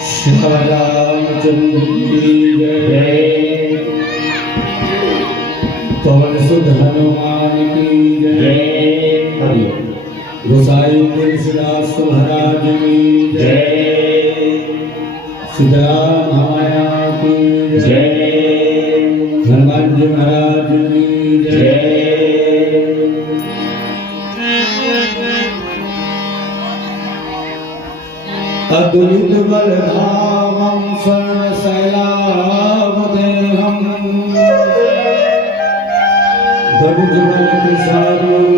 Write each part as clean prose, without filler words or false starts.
रामचंद्र की जय। पवन सुत हनुमान की जय। गोसाई तुलसीदास महाराज की जय। सीताराम माया की जय। हनुमान जी महाराज की जय। अतुलित बलधामं सर्वशैलावदेहं धनुजबल प्रसादं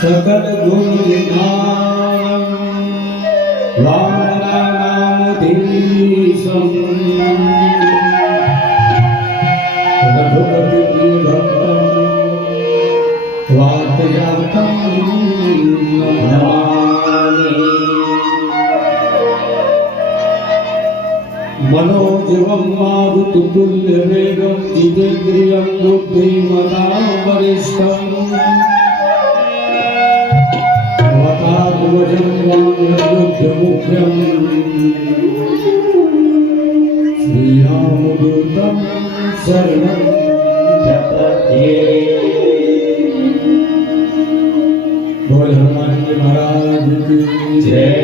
सकल गुण निधानं वामनानामधीशं रघुपति भक्तं वातजातं नमामि। मनोजवं मारुततुल्यवेगं जितेन्द्रियं बुद्धिमतां वरिष्ठं वतात्मजं वायुयुद्धमुख्यं श्रीरामदूतं शरणं प्रपद्ये। बोल हनुमान जी महाराज की जय।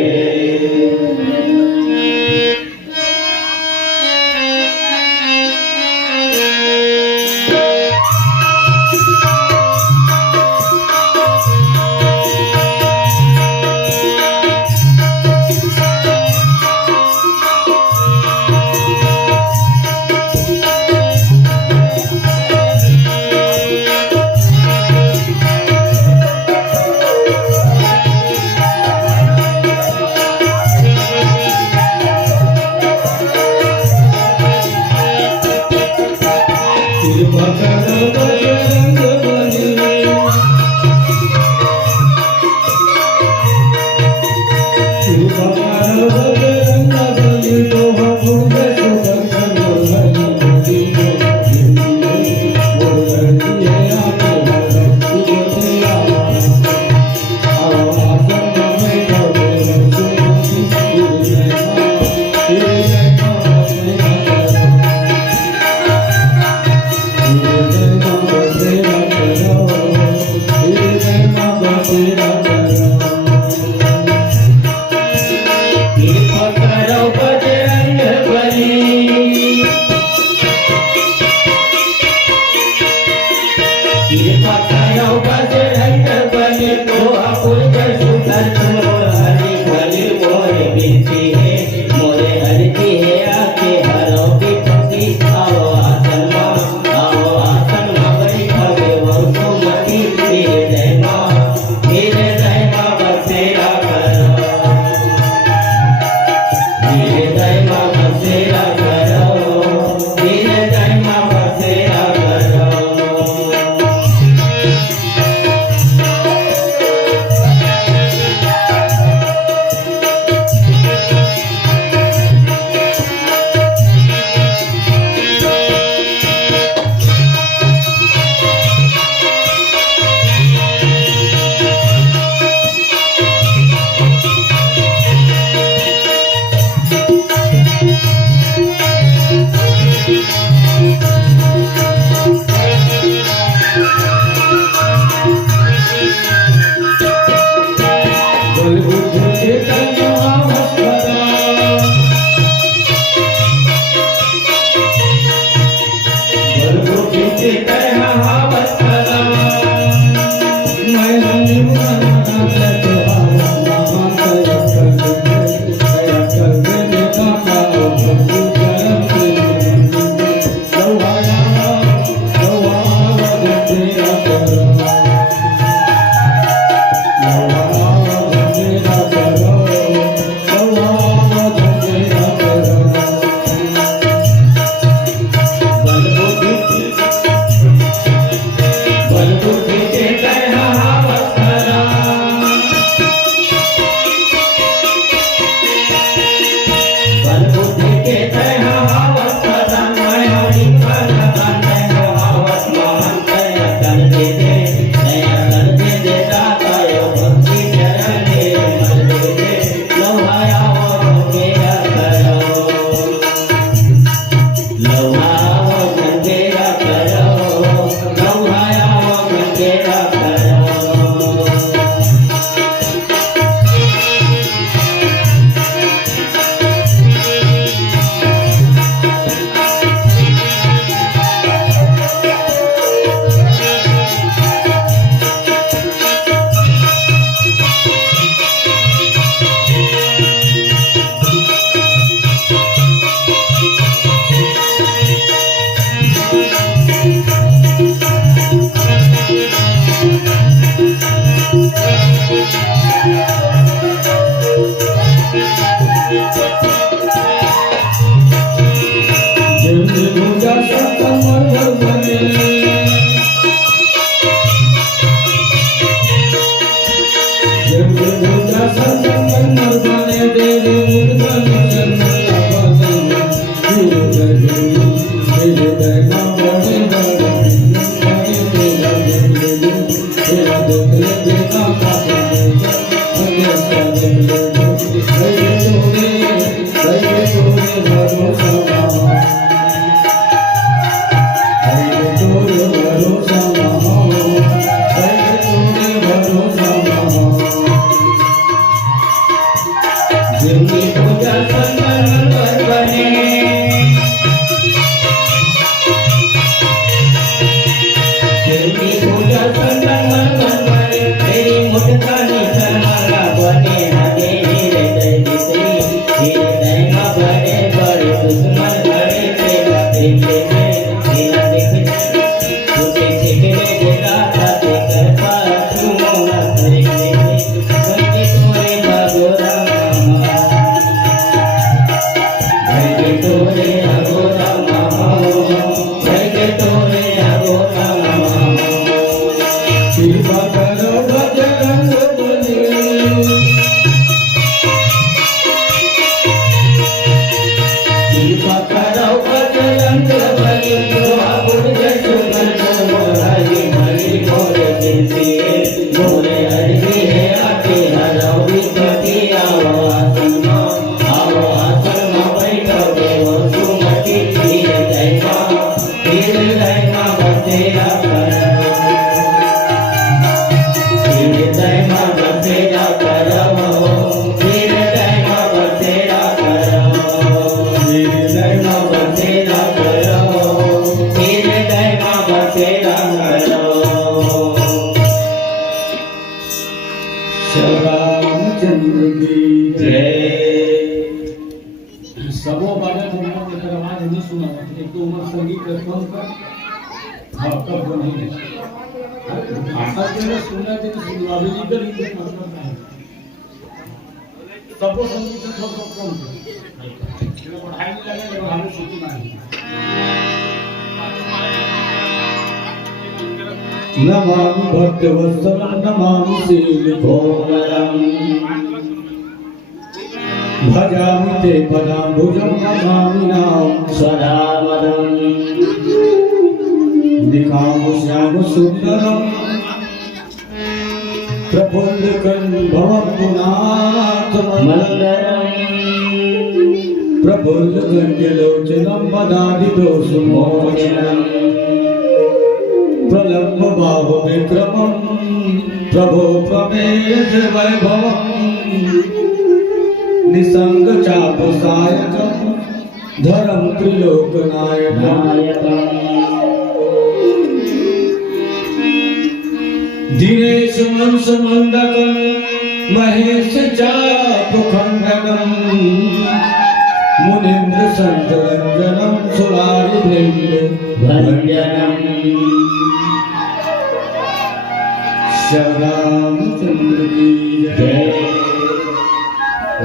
नमामि भक्तवत्सलं नमामि श्रीकोमलम् भजामि ते पदाम्बुजं नमामि नाम सदावरम् निकामश्यामसुन्दरम् प्रफुल्लकण्ठं पुनाथमण्डलम् प्रफुल्लकण्ठलोचनं मदादिदोषमोचनम् प्रलम्ब भाव विक्रमं प्रभो प्रमेय वैभवं निसंग चाप सायकं धरम त्रिलोकनायकं दिनेश मंस मंडकं महेश चाप खंडकं मुनीन्द्र संत रंजनं सुरारि वृंद भंजनं रामचंद्र की जय।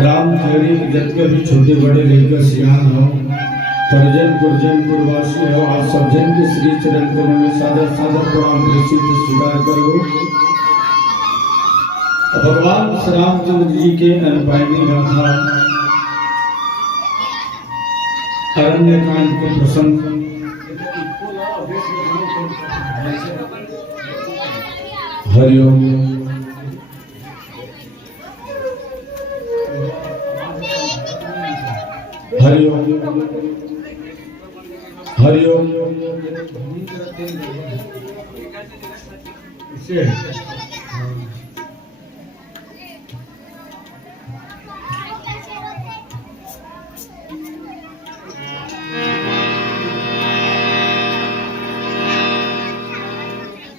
रामचरित जत के भी छोटे बड़े लेकर सियान हो, परिजन पुरजन पुरवासी हो, आप सब जन के श्री चरण कमल में सादर सादर प्रणाम प्रसिद्ध स्वीकार करो। भगवान श्री रामचंद्र जी के अनुपायनी गाथा अरण्य कांड के प्रसंग हरिओम। हरिओम हरिओम।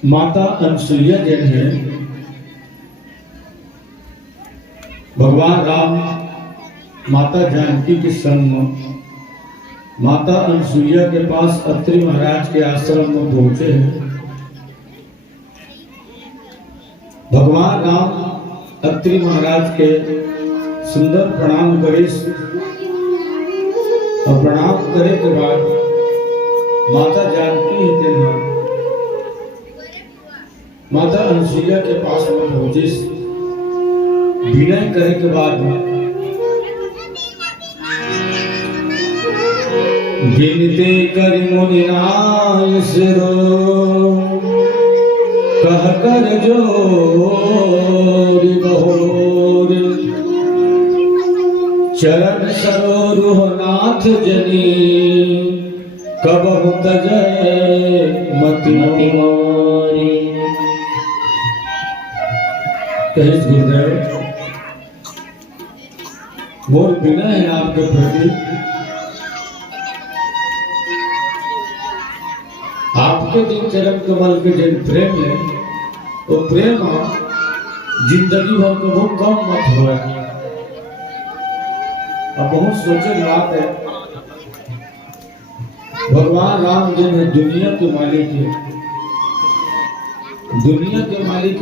माता अनसुईया जन है, भगवान राम माता जानकी के संग माता अनसुईया के पास अत्रि महाराज के आश्रम में पहुंचे हैं। भगवान राम अत्रि महाराज के सुंदर प्रणाम करे और प्रणाम करे के बाद माता जानकी है माता अनसुईया के पास में पहुंचे, विनय करे के बाद विनती करि मुनि नाय सिरो कह कर जोर बहोर चरण सरोरुह नाथ जनी कबहु तजय मति मोरी। कहिस गुरुदेव, मोर बिना है आपके प्रति, आपके दिन चरण कमल के जिन प्रेम है वो प्रेम जिंदगी भर को वो कम मत हो। अब बहुत सोचे बात है, भगवान राम जो है दुनिया के मालिक है, दुनिया के मालिक